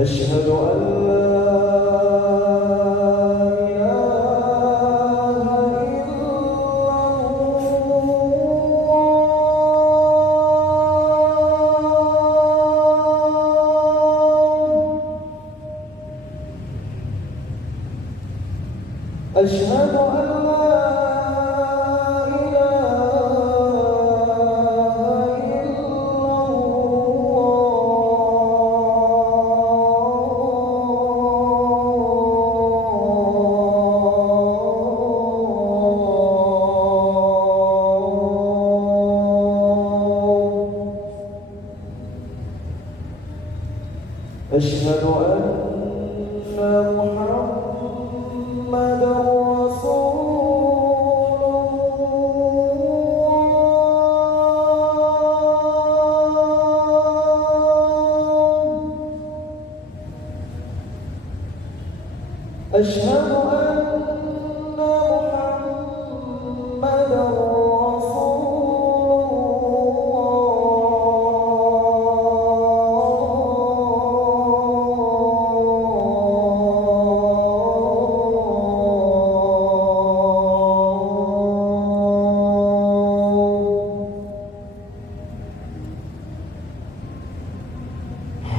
أشهد أن لا أشهد أن لا أشهد أن محمدًا رسول الله أشهد أن محمدًا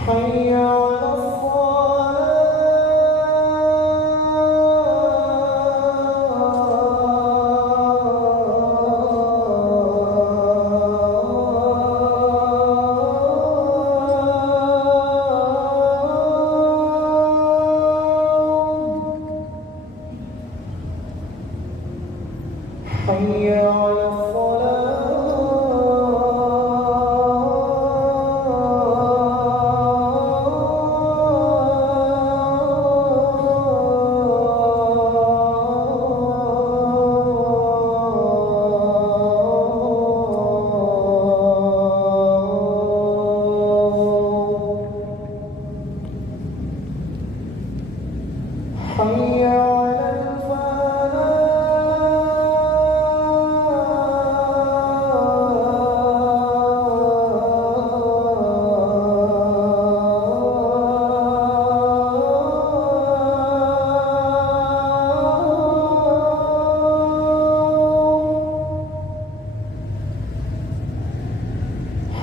حي على حي على حي على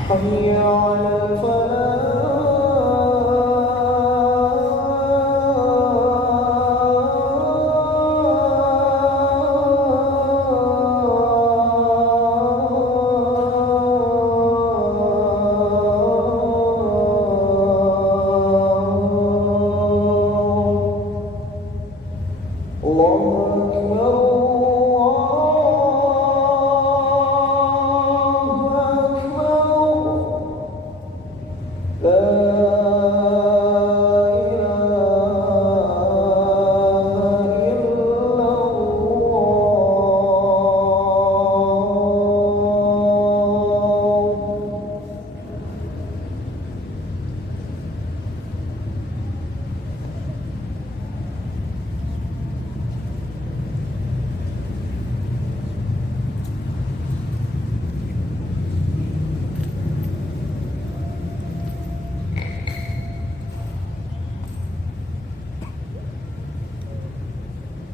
حي على الله أكبر لا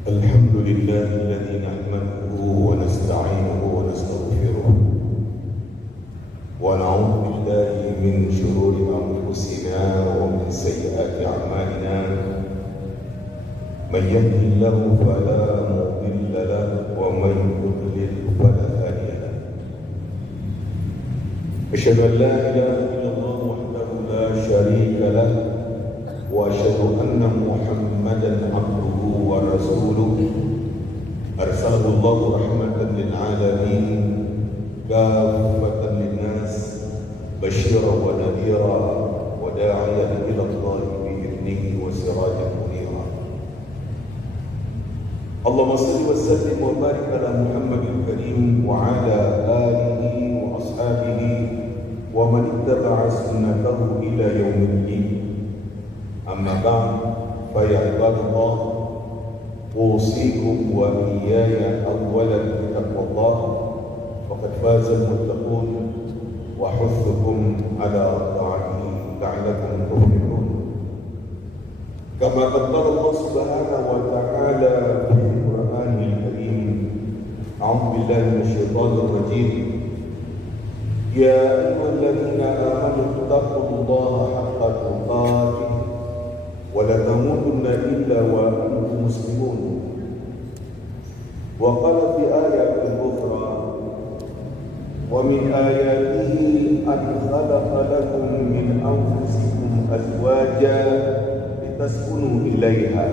الحمد لله الذي نحمده ونستعينه ونستغفره ونعوذ بالله من شرور أنفسنا ومن سيئات أعمالنا من يهده الله فلا مضل له ومن يضلل فلا هادي له أشهد أن لا إله إلا الله وحده لا شريك له وأشهد أن محمدًا عبده ورسوله أرسله الله رحمة للعالمين كافة للناس بشيرا ونذيرا وداعيا إلى الله بإذنه وسراجا منيرا. اللهم صل وسلم وبارك على محمد الكريم وعلى آله وأصحابه ومن اتبع سنته إلى يوم الدين. أما بعد فيا عباد الله، أوصيكم وإياي أولا بتقوى الله، فقد فاز المتقون، وحثكم على طاعته لعلكم تفلحون. كما قال الله سبحانه وتعالى في القرآن الكريم: أعوذ بالله من الشيطان الرجيم: يا أيها الذين آمنوا اتقوا الله حق تقاته ولا تموتن إلا وأنتم مسلمون. وقال في آية أخرى: ومن آياته أن خلق لكم من أنفسكم أزواجا لتسكنوا إليها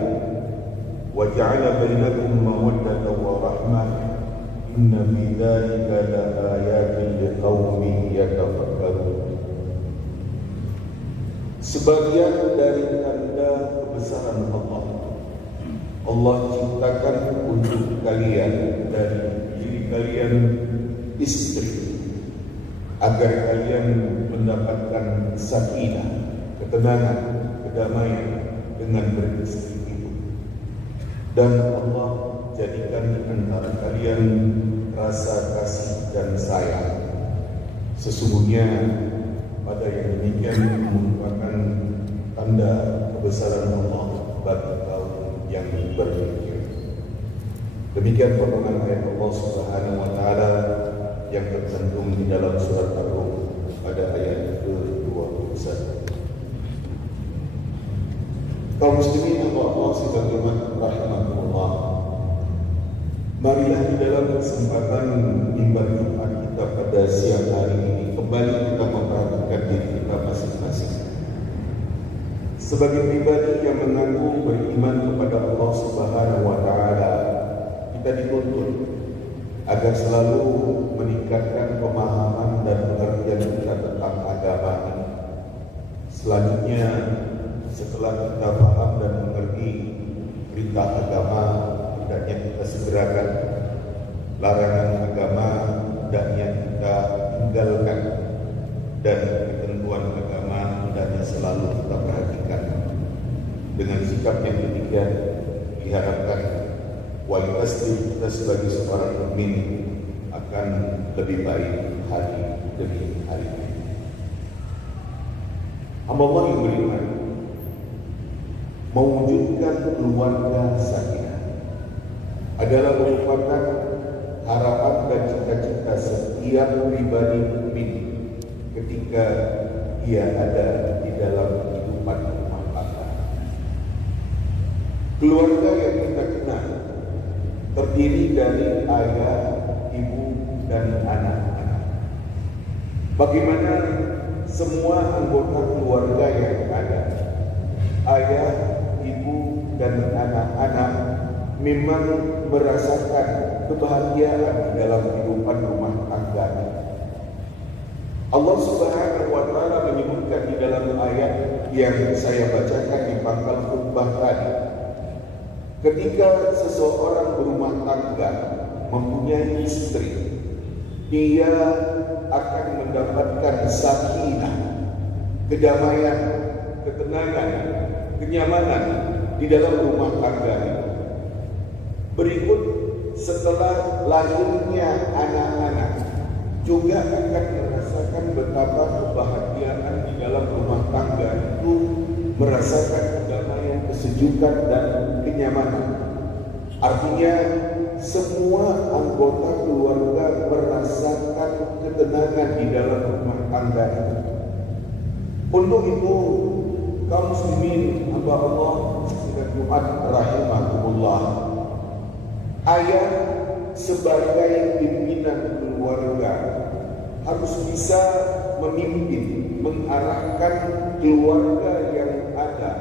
وجعل بينكم مودة ورحمة إن في ذلك لآيات لقوم يتفكرون. Sebagian dari tanda kebesaran Allah, Allah ciptakan untuk kalian dari diri kalian istri, agar kalian mendapatkan sakinah, ketenangan, kedamaian dengan beristri itu. Dan Allah jadikan di antara kalian rasa kasih dan sayang. Sesungguhnya pada yang demikian merupakan tanda kebesaran Allah bagi kaum yang berpikir. Demikian potongan ayat Allah Subhanahu wa taala yang tercantum di dalam surat Ar-Rum pada ayat ke-21. Kaum muslimin Allah sebagaimana rahimahullah, marilah di dalam kesempatan mimbar Jumat kita pada siang hari ini kembali kita memperhatikan diri kita masing-masing. Sebagai pribadi yang mengaku beriman kepada Allah Subhanahu wa taala, kita dituntut agar selalu meningkatkan pemahaman dan pengertian kita tentang agama ini. Selanjutnya, setelah kita paham dan mengerti perintah agama, hendaknya kita segerakan. Larangan agama hendaknya kita tinggalkan, dan ketentuan agama hendaknya selalu kita perhatikan. Dengan sikap yang demikian diharapkan kualitas diri kita sebagai seorang mukmin akan lebih baik hari demi hari. Hamba Allah yang beriman, mewujudkan keluarga sakinah adalah merupakan harapan dan cita-cita setiap pribadi mukmin ketika ia ada di dalam kehidupan rumah tangga. Keluarga yang kita kenal terdiri dari ayah, ibu, dan anak-anak. Bagaimana semua anggota keluarga yang ada, ayah, ibu, dan anak-anak memang merasakan kebahagiaan di dalam kehidupan rumah tangga. Allah Subhanahu wa taala menyebutkan di dalam ayat yang saya bacakan di pangkal khutbah tadi, ketika seseorang berumah tangga mempunyai istri, dia akan mendapatkan sakinah, kedamaian, ketenangan, kenyamanan di dalam rumah tangga. Berikut, setelah lahirnya anak-anak, juga akan merasakan betapa kebahagiaan di dalam rumah tangga itu, merasakan kedamaian, kesejukan, dan kenyamanan. Artinya semua anggota keluarga merasakan ketenangan di dalam rumah tangga itu. Untuk itu, kaum muslimin hamba Allah sidang Jumat rahimahumullah, ayah sebagai pimpinan keluarga harus bisa memimpin, mengarahkan keluarga yang ada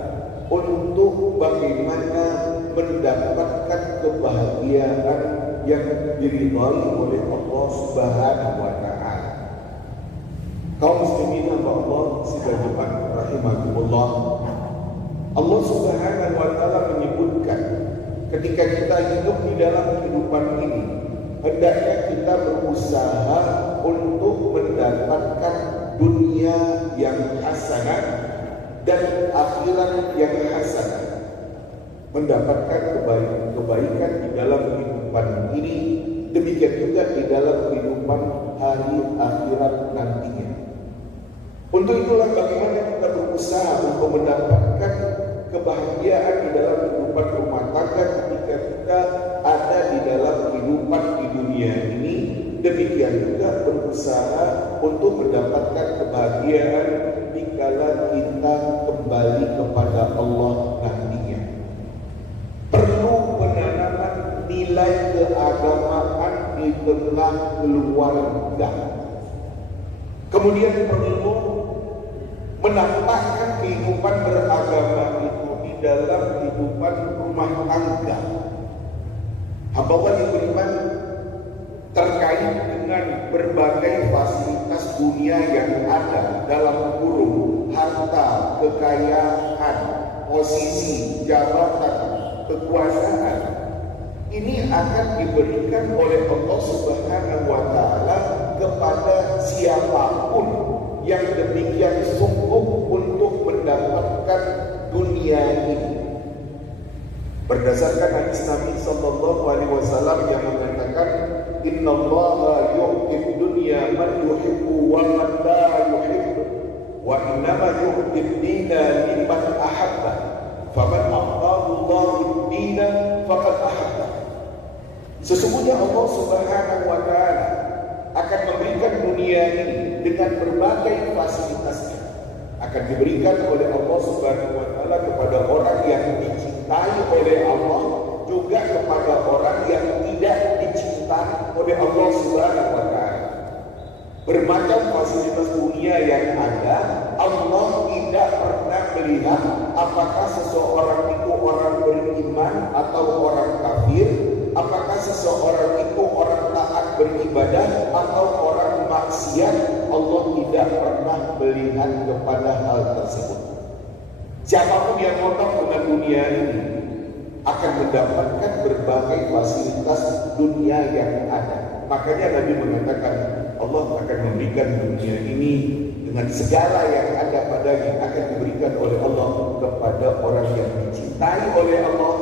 untuk bagaimana mendapatkan kebahagiaan, yang diridhai oleh Allah Subhanahu wa taala. Kaum muslimin hamba Allah sekalian rahimakumullah. Allah Subhanahu wa taala menyebutkan ketika kita hidup di dalam kehidupan ini, hendaknya kita berusaha untuk mendapatkan dunia yang hasanah dan akhirat yang hasanah, mendapatkan kebaikan di dalam kehidupan ini, demikian juga di dalam kehidupan hari akhirat nantinya. Untuk itulah bagaimana kita berusaha untuk mendapatkan kebahagiaan di dalam kehidupan rumah tangga ketika kita ada di dalam kehidupan di dunia ini, demikian juga berusaha untuk mendapatkan kebahagiaan dikala kita kembali kepada Allah nantinya. Perlu penanaman nilai keagamaan di tengah keluarga. Kemudian perlu menampakkan kehidupan beragama itu di dalam kehidupan rumah tangga. Hamba Allah yang beriman, terkait dengan berbagai fasilitas dunia yang ada dalam kurung harta, kekayaan, posisi, jabatan, kekuasaan, ini akan diberikan oleh Allah Subhanahu wa taala kepada siapapun yang demikian sungguh untuk mendapatkan dunia ini. Berdasarkan hadis Nabi sallallahu alaihi wasallam yang mengatakan, innallaha yu'ti dunya man yuhibbu wa man la yuhibbu wa innama yu'ti dina liman ahabba faman a'tahu Allahu dina faqad ahabba. Sesungguhnya Allah Subhanahu wa taala akan memberikan dunia ini dengan berbagai fasilitasnya, akan diberikan oleh Allah Subhanahu wa taala kepada orang yang dicintai oleh Allah, juga kepada orang yang tidak dicintai oleh Allah Subhanahu wa taala. Bermacam fasilitas dunia yang ada, Allah tidak pernah melihat apakah seseorang itu orang beriman atau orang kafir, apakah seseorang itu orang taat beribadah atau orang maksiat. Allah tidak pernah melihat kepada hal tersebut. Siapapun yang ngotot dengan dunia ini akan mendapatkan berbagai fasilitas dunia yang ada. Makanya Nabi mengatakan Allah akan memberikan dunia ini dengan segala yang ada padanya, akan diberikan oleh Allah kepada orang yang dicintai oleh Allah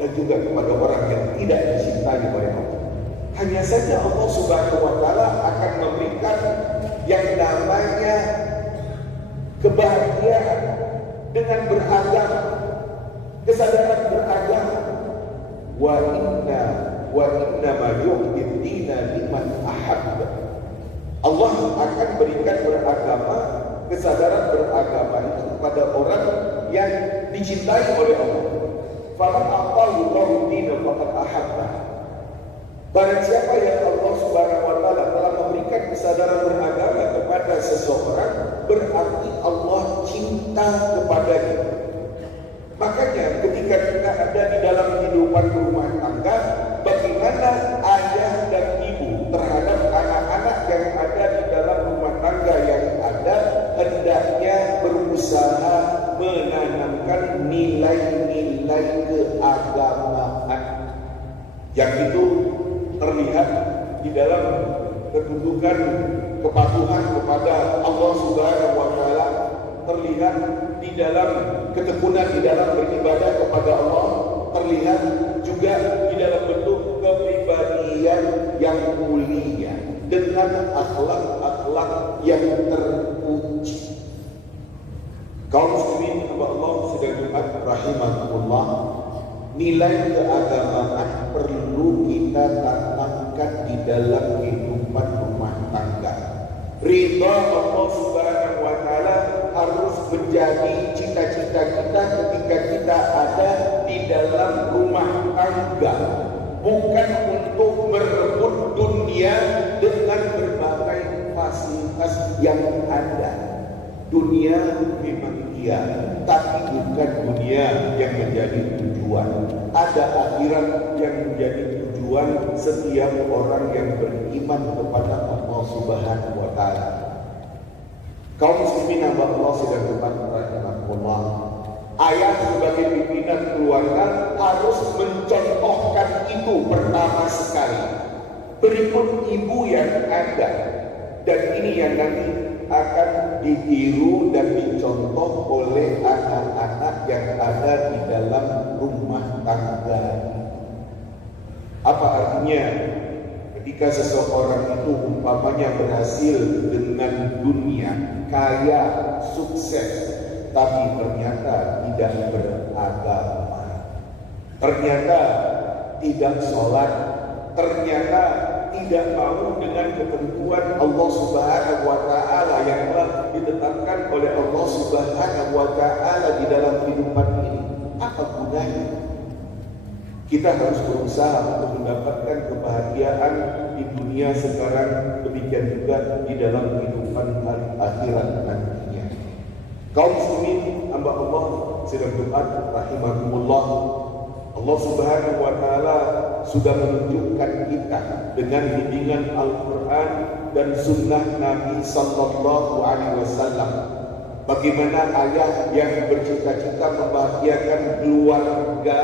dan juga kepada orang yang tidak dicintai oleh Allah. Hanya saja Allah Subhanahu wa taala akan memberikan yang namanya kebahagiaan dengan beragama, kesadaran beragama. Wa inna ma yu'ti dina liman ahabba. Allah akan berikan beragama, kesadaran beragama itu kepada orang yang dicintai oleh Allah. Faman a'tahu Allahu dina faqad ahabba. Barang siapa yang Allah Subhanahu wa taala telah memberikan kesadaran beragama kepada seseorang, berarti Allah cinta kepadanya. Makanya ketika kita ada di dalam kehidupan rumah tangga, bagaimana ayah dan ibu terhadap anak-anak yang ada di dalam rumah tangga yang ada, hendaknya berusaha menanamkan nilai-nilai keagamaan. Yang itu terlihat di dalam kedudukan kepatuhan kepada Allah Subhanahu wa taala, terlihat di dalam ketekunan di dalam beribadah kepada Allah, terlihat juga di dalam bentuk kepribadian yang mulia dengan akhlak-akhlak yang terpuji. Kaum muslimin hamba Allah sedang Jumat rahimakumullah, nilai keagamaan perlu kita tanamkan di dalam kehidupan rumah tangga. Ridha Allah Subhanahu wa taala harus menjadi cita-cita kita ketika kita ada di dalam rumah tangga, bukan untuk merebut dunia dengan berbagai fasilitas yang ada. Dunia memang iya, tapi bukan dunia yang menjadi tujuan. Ada akhirat yang menjadi tujuan. tujuan setiap orang yang beriman kepada Allah Subhanahu wa Ta'ala. Kaum muslimin hamba Allah sedang rahimahullah. Ayah sebagai pimpinan keluarga harus mencontohkan itu pertama sekali. Berikut ibu yang ada, dan ini yang nanti akan ditiru dan dicontoh oleh anak-anak yang ada di dalam rumah tangga. Apa artinya? Ketika seseorang itu umpamanya berhasil dengan dunia, kaya, sukses, tapi ternyata tidak beragama, ternyata tidak sholat, ternyata tidak mau dengan ketentuan Allah Subhanahu wa Ta'ala yang telah ditetapkan oleh Allah Subhanahu wa Ta'ala di dalam kehidupan ini, apa gunanya? Kita harus berusaha untuk mendapatkan kebahagiaan di dunia sekarang, demikian juga di dalam kehidupan akhirat nantinya. Kaum muslimin hamba Allah sedang doa rahimahumullah. Allah Subhanahu wa Ta'ala sudah menunjukkan kita dengan bimbingan Al-Quran dan sunnah Nabi Sallallahu Alaihi Wasallam bagaimana ayah yang bercita-cita membahagiakan keluarga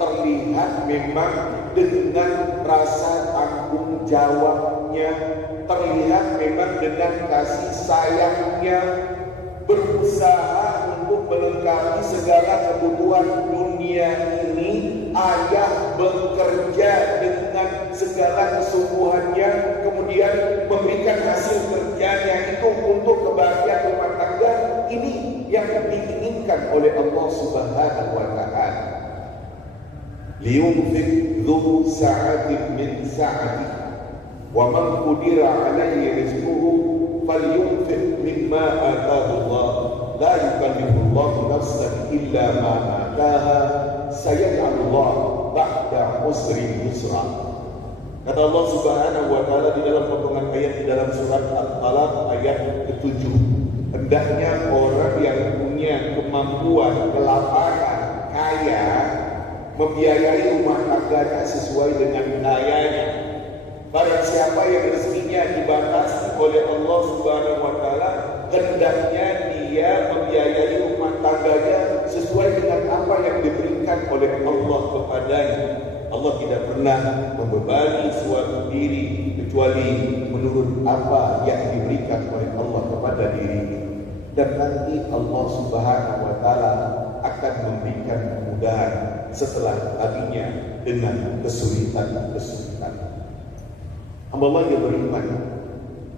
terlihat memang dengan rasa tanggung jawabnya, terlihat memang dengan kasih sayangnya, berusaha untuk melengkapi segala kebutuhan dunia ini. Ayah bekerja dengan segala kesungguhannya, kemudian memberikan hasil kerjanya itu untuk kebahagiaan rumah tangga. Ini yang diinginkan oleh Allah Subhanahu wa Ta'ala. Liyunfiq dzu sa'atin min sa'ati wa man qudira 'alaihi rizquhu falyunfiq mimma ataahu Allah la yukallifu Allah nafsan illa ma ataaha sayaj'alullah ba'da usrin yusra. Kata Allah Subhanahu wa Ta'ala di dalam potongan ayat di dalam surat At-Talaq ayat ke-7, hendaknya orang yang punya kemampuan, kelaparan, kaya membiayai rumah tangganya sesuai dengan kayanya. Barang siapa yang rezekinya dibatasi oleh Allah Subhanahu wa Ta'ala, hendaknya dia membiayai rumah tangganya sesuai dengan apa yang diberikan oleh Allah kepadanya. Allah tidak pernah membebani suatu diri kecuali menurut apa yang diberikan oleh Allah kepada dirinya. Dan nanti Allah Subhanahu wa Ta'ala akan memberikan kemudahan setelah tadinya dengan kesulitan-kesulitan. Hamba Allah yang beriman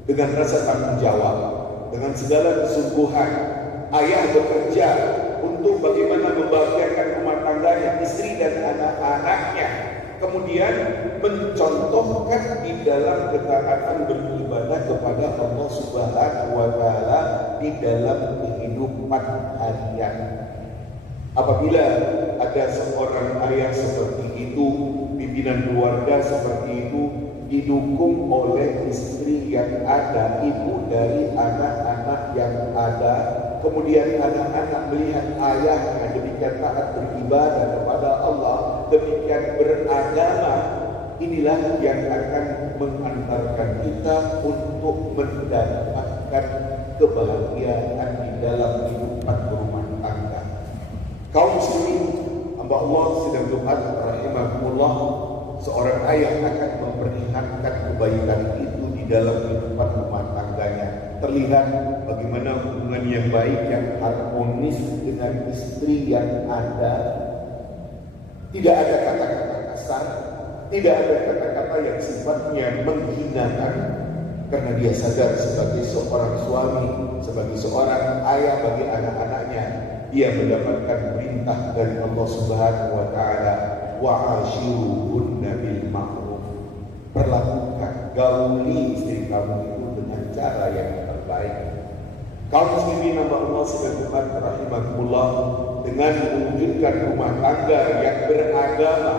dengan rasa tanggung jawab, dengan segala kesungguhan, ayah bekerja untuk bagaimana membahagiakan rumah tangganya, istri dan anak-anaknya, kemudian mencontohkan di dalam ketaatan beribadah kepada Allah Subhanahu wa Ta'ala di dalam kehidupan harian. Apabila ada seorang ayah seperti itu, pimpinan keluarga seperti itu, didukung oleh istri yang ada, ibu dari anak-anak yang ada, kemudian anak-anak melihat ayahnya demikian taat beribadah kepada Allah, demikian beragama, inilah yang akan mengantarkan kita untuk mendapatkan kebahagiaan di dalam kehidupan rumah tangga. Kaum muslimin hamba Allah sedang doa rahimahumullah, seorang ayah akan memperlihatkan kebaikan itu di dalam kehidupan rumah tangganya. Terlihat bagaimana hubungan yang baik, yang harmonis dengan istri yang ada. Tidak ada kata-kata kasar, tidak ada kata-kata yang sifatnya menghinakan, karena dia sadar sebagai seorang suami, sebagai seorang ayah bagi anak-anaknya, dia mendapatkan perintah dari Allah Subhanahu wa Ta'ala, wa'ashiruhunna bil ma'ruf. Perlakukan, gauli istri kamu itu dengan cara yang terbaik. Kaum muslimin hamba Allah sekalian rahimahumullah, dengan mewujudkan rumah tangga yang beragama,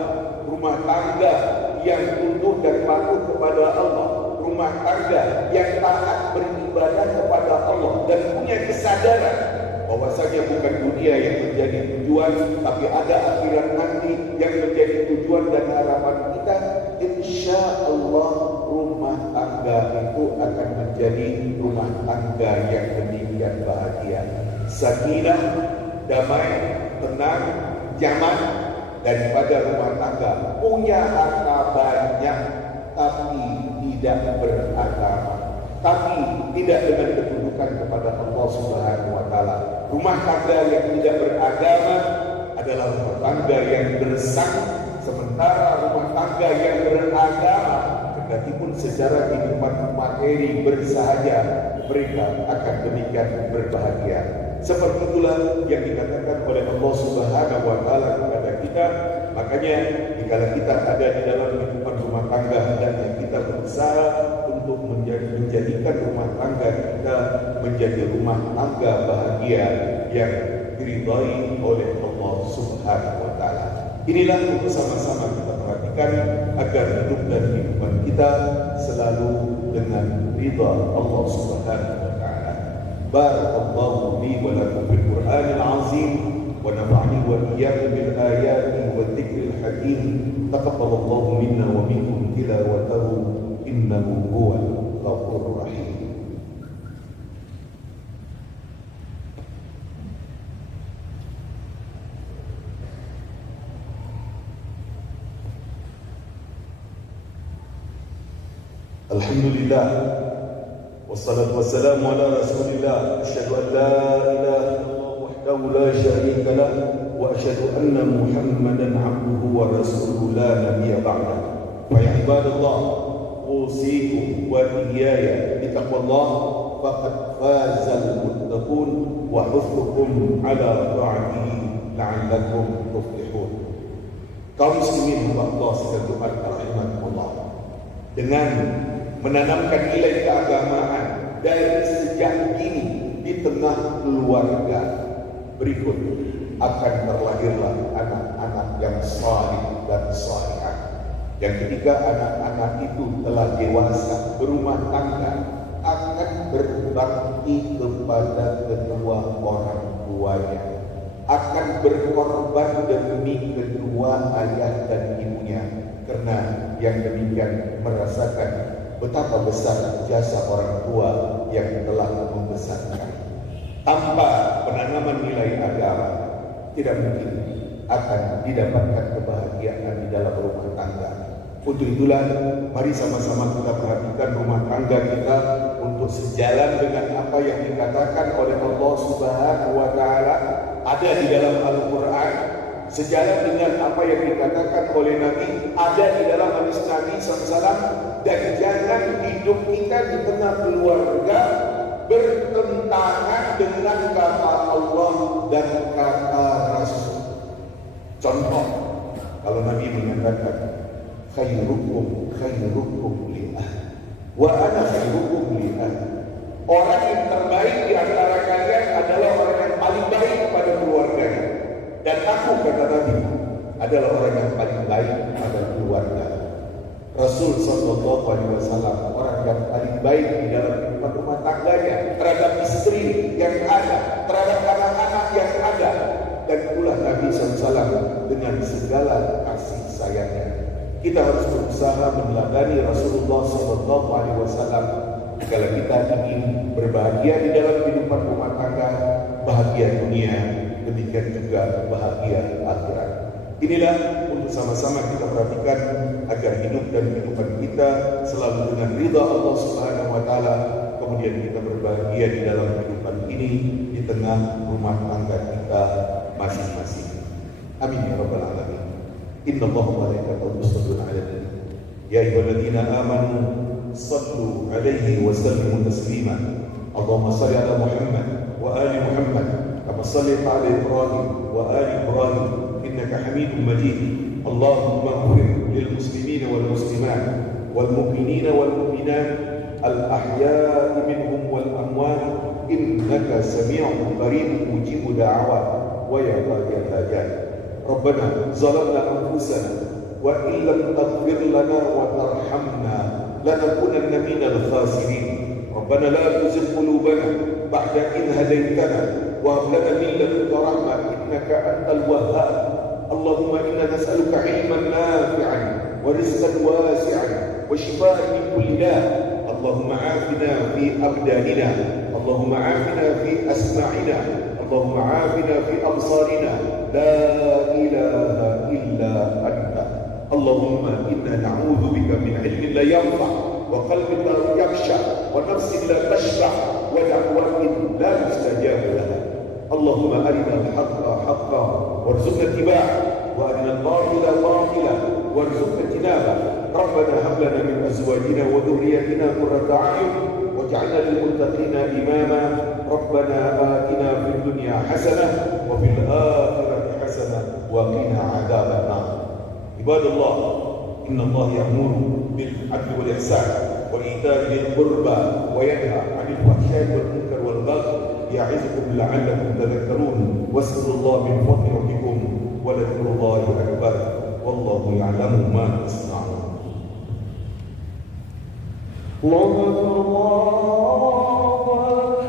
rumah tangga yang tunduk dan patuh kepada Allah, rumah tangga yang taat beribadah kepada Allah dan punya kesadaran bahwasanya bukan dunia yang menjadi tujuan, tapi ada akhirat nanti yang menjadi tujuan dan harapan kita. Itu insya Allah rumah tangga itu akan menjadi rumah tangga yang demikian bahagia. Sakinah, damai, tenang, nyaman, daripada rumah tangga punya harta banyak tapi tidak beragama, tapi tidak dengan ketundukan kepada Allah Subhanahu wa taala. Rumah tangga yang tidak beragama adalah rumah tangga yang gersang, sementara rumah tangga yang beragama kedatipun secara kehidupan materi bersahaja mereka akan demikian berbahagia. Seperti itulah yang dikatakan oleh Allah Subhanahu wa taala kepada kita. Makanya jika kita ada di dalam kehidupan rumah tangga hendaknya kita berusaha untuk menjadikan rumah tangga kita menjadi rumah tangga bahagia yang diridhai oleh Allah Subhanahu wa taala. Inilah untuk sama-sama kita perhatikan agar hidup dan kehidupan kita selalu dengan ridha Allah Subhanahu wa taala. Barakallahu li wa lakum fil Qur'anil azim wa nafa'ani wa iyyakum bil ayati wa dzikril hakim. Taqabbalallahu minna wa minkum tilawatahu innahu huwal ghafurur rahim. Alhamdulillah wassalatu wassalamu ala rasulillah asyhadu an la ilaha illallah wahdahu la syarika lah wa asyhadu anna muhammadan abduhu wa rasuluhu la nabiyya ba'da. Fa ya ibadallah usikum wa iyaya bittaqwallah faqad fazal muttaqun wa huthukum ala ta'atihi la'allakum tuflihun. Kaum muslimin Allah sekalian rahimakumullah, dengan menanamkan nilai keagamaan dari sejak dini di tengah keluarga, berikut akan terlahirlah anak-anak yang salih dan salihah. Yang ketika anak-anak itu telah dewasa berumah tangga akan berbakti kepada kedua orang tuanya, akan berkorban demi kedua ayah dan ibunya, karena yang demikian merasakan betapa besar jasa orang tua yang telah membesarkan. Tanpa penanaman nilai agama, tidak mungkin akan didapatkan kebahagiaan di dalam rumah tangga. Untuk itulah, mari sama-sama kita perhatikan rumah tangga kita untuk sejalan dengan apa yang dikatakan oleh Allah Subhanahu wa taala ada di dalam Al-Qur'an, sejalan dengan apa yang dikatakan oleh Nabi ada di dalam hadis Nabi SAW. Dan jangan hidup kita di tengah keluarga bertentangan dengan kata Allah dan kata Rasul. Contoh, kalau Nabi mengatakan khairukum li ahli wa ana khairukum li ahli. Orang yang terbaik di antara kalian adalah orang yang paling baik kepada keluarganya. Dan aku, kata Nabi, adalah orang yang paling baik pada keluarga. Rasul sallallahu alaihi wasallam orang yang paling baik di dalam kehidupan rumah tangganya, terhadap istri yang ada, terhadap anak-anak yang ada, dan pula Nabi SAW dengan segala kasih sayangnya. Kita harus berusaha meneladani Rasulullah sallallahu alaihi wasallam kalau kita ingin berbahagia di dalam kehidupan rumah tangga, bahagia dunia, demikian juga bahagia akhirat. Inilah untuk sama-sama kita perhatikan agar hidup dan kehidupan kita selalu dengan ridha Allah Subhanahu wa taala, kemudian kita berbahagia di dalam kehidupan ini di tengah rumah tangga kita masing-masing. Amin ya rabbal alamin. Innallaha wa malaikatahu yusholluna 'alan nabi. Ya ayyuhalladzina amanu shallu 'alaihi wa sallimu taslima. Allahumma shalli 'ala Muhammad wa ali Muhammad kama shallaita 'ala Ibrahim wa ali Ibrahim إنك حميد مجيد. اللهم اغفر للمسلمين والمسلمات والمؤمنين والمؤمنات الأحياء منهم والأموات إنك سميع قريب مجيب دعوات ويا قاضي الحاجات. ربنا ظلمنا أنفسنا وإن لم تغفر لنا وترحمنا لنكونن من الخاسرين. ربنا لا تزغ قلوبنا بعد إذ هديتنا وهب لنا من لدنك رحمة إنك أنت الوهاب. اللهم إنا نسألك علما نافعا ورزقا واسعا وشفاء من كل داء. اللهم عافنا في أبداننا، اللهم عافنا في أسماعنا، اللهم عافنا في أبصارنا. لا إله إلا أنت. اللهم إنا نعوذ بك من علم لا ينفع، وقلب لا يخشع، ونفس لا تشبع، ودعوة لا يستجاب لها. اللهم أرنا الحق حقا وارزقنا اتباعه، وأرنا الباطل باطلا وارزقنا اجتنابه. ربنا هب لنا من أزواجنا وذرياتنا قرة أعين واجعلنا للمتقين إماما. ربنا آتنا في الدنيا حسنة وفي الآخرة حسنة وقنا عذاب النار. عباد الله، إن الله يأمر بالعدل والإحسان وإيتاء ذي القربى وينهى عن الفحشاء والمنكر والبغي يعظكم لعلكم تذكرون. واذكروا الله من فضل ربكم ولذكر الله أكبر والله يعلم ما تصنعون. الله أكبر الله أكبر.